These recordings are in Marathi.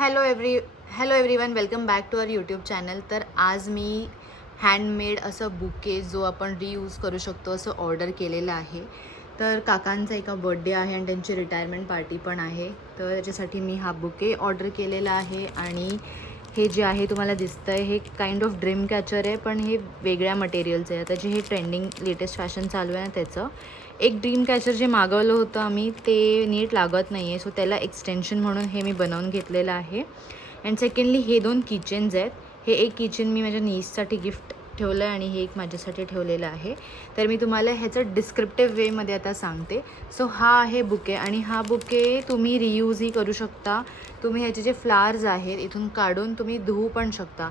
Hello everyone, welcome back to our YouTube channel. तर आज मी हँडमेड असं बुके जो आपण रियूज करू शकतो असं ऑर्डर केलेलं आहे. तर काकांचा एका बर्थडे आहे आणि त्यांची रिटायरमेंट पार्टी पण आहे. तर त्याच्यासाठी मी हा बुके ऑर्डर केलेला आहे. आणि हे जे आहे तुम्हाला दिसतं आहे हे काइंड ऑफ ड्रीम कॅचर आहे, पण हे वेगळ्या मटेरियलचं आहे. आता जे हे ट्रेंडिंग लेटेस्ट फॅशन चालू आहे त्याचं एक ड्रीम कॅचर जे मागवलं होतं आम्ही ते नीट लागत नाही आहे, सो त्याला एक्सटेन्शन म्हणून हे मी बनवून घेतलेलं आहे. अँड सेकंडली हे दोन किचन्स आहेत. हे एक किचन मी माझ्या नीससाठी गिफ्ट ठेवलं आहे आणि हे एक माझ्यासाठी ठेवलेलं आहे. तर मी तुम्हाला ह्याचं डिस्क्रिप्टिव्ह वेमध्ये आता सांगते. सो हा आहे बुके आणि हा बुके तुम्ही रियूजही करू शकता. तुम्ही ह्याचे जे फ्लावर्स आहेत इथून काढून तुम्ही धुवू पण शकता.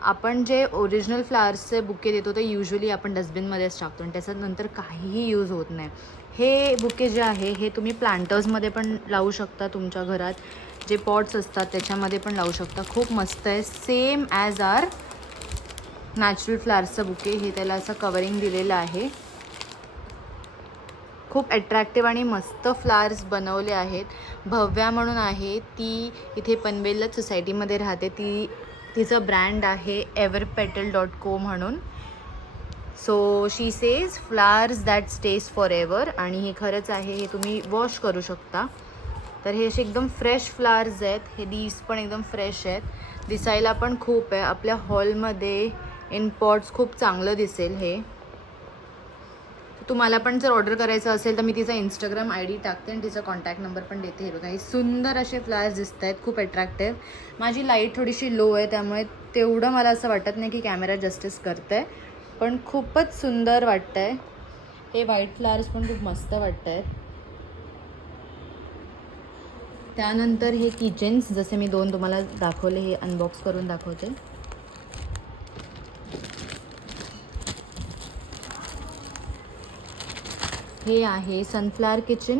आपण जे ओरिजिनल फ्लावर्सचे बुके देतो ते युजली आपण डस्टबिनमध्येच टाकतो आणि त्याच्यानंतर काहीही यूज होत नाही. हे बुके जे आहे हे तुम्ही प्लांटर्समध्ये पण लावू शकता. तुमच्या घरात जे पॉट्स असतात त्याच्यामध्ये पण लावू शकता. खूप मस्त आहे, सेम ॲज आर नॅचरल फ्लावर्सचं बुके. हे त्याला असं कवरिंग दिलेलं आहे. खूप अट्रॅक्टिव्ह आणि मस्त फ्लावर्स बनवले आहेत. भव्या म्हणून आहे, ती इथे पनवेलला सोसायटीमध्ये राहते. तिचं ब्रँड आहे everpetal.co म्हणून. So she says flowers that stage for ever. आणि हे खरंच आहे, हे तुम्ही वॉश करू शकता. तर हे असे एकदम फ्रेश फ्लावर्स आहेत. हे लीव्स पण एकदम फ्रेश आहेत. दिसायला पण खूप आहे. आपल्या हॉलमध्ये इन पॉट्स खूप चांगलं दिसेल हे. तुम्हाला पण जर ऑर्डर करायचं असेल तर मी तिचा इंस्टाग्राम ID टाकते आणि तिचा कॉन्टॅक्ट नंबर पण देते. हे बघा, हे सुंदर असे फ्लावर्स दिसत आहेत, खूप अट्रॅक्टिव्ह. माझी लाईट थोडीशी लो आहे त्यामुळे तेवढं मला असं वाटत नाही की कॅमेरा जस्टिस करतं आहे, पण खूपच सुंदर वाटतं आहे. हे व्हाईट फ्लावर्स पण खूप मस्त वाटत आहेत. त्यानंतर हे किचन्स जसे मी दोन तुम्हाला दाखवले हे अनबॉक्स करून दाखवते. हे आहे सनफ्लावर किचन.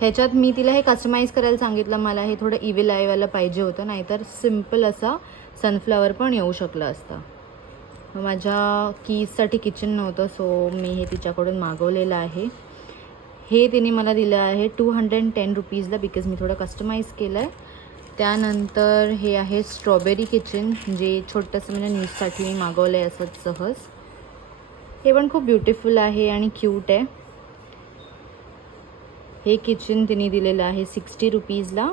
ह्याच्यात मी तिला हे कस्टमाइज करायला सांगितलं. मला हे थोडं इव्हिल आयवाला पाहिजे होतं, नाहीतर सिम्पल असा सनफ्लावर पण येऊ शकलं असतं. माझ्या कीजसाठी किचन नव्हतं, सो मी हे तिच्याकडून मागवलेलं आहे. हे तिने मला दिलं आहे 210 रुपीजला, बिकॉज मी थोडं कस्टमाइज केलं आहे. त्यानंतर हे आहे स्ट्रॉबेरी किचन, जे छोटंसं म्हणजे न्यूजसाठी मी मागवलं आहे असंच सहज. हे पण खूप ब्युटिफुल आहे आणि क्यूट आहे. हे किचन तिने दिलेलं आहे 60 रुपीजला.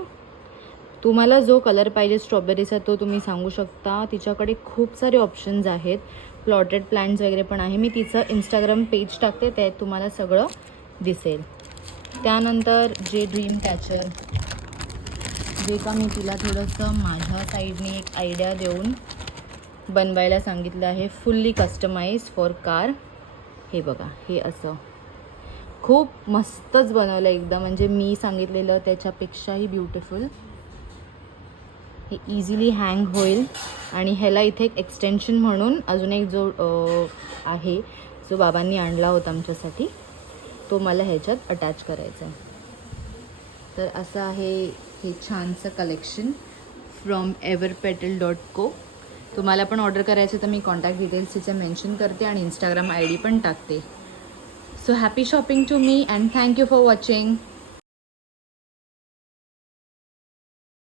तुम्हाला जो कलर पाहिजे स्ट्रॉबेरीचा तो तुम्ही सांगू शकता. तिच्याकडे खूप सारे ऑप्शन्स आहेत. प्लॉटेड प्लांट्स वगैरे पण आहे. मी तिचं इंस्टाग्राम पेज टाकते, त्यात तुम्हाला सगळं दिसेल. त्यानंतर जे ड्रीम कॅचर, जे का मी तिला थोडंसं माझ्या साईडने एक आयडिया देऊन बनवायला सांगितलं आहे, फुल्ली कस्टमाइज फॉर कार. हे बघा, हे असं खूप मस्तच बनवलं एकदम, म्हणजे मी सांगितलेलं त्याच्यापेक्षाही ब्युटिफुल. हे इझिली हँग होईल. आणि ह्याला इथे एक एक्सटेन्शन म्हणून अजून एक जो आहे जो बाबांनी आणला होता आमच्यासाठी, तो मला ह्याच्यात अटॅच करायचा आहे. तर असं आहे हे छानसं कलेक्शन फ्रॉम everpetal.co. तुम्हाला पण ऑर्डर करायचं तर मी कॉन्टॅक्ट डिटेल्स तिचे मेन्शन करते आणि इंस्टाग्राम ID पण टाकते. So happy shopping to me and thank you for watching.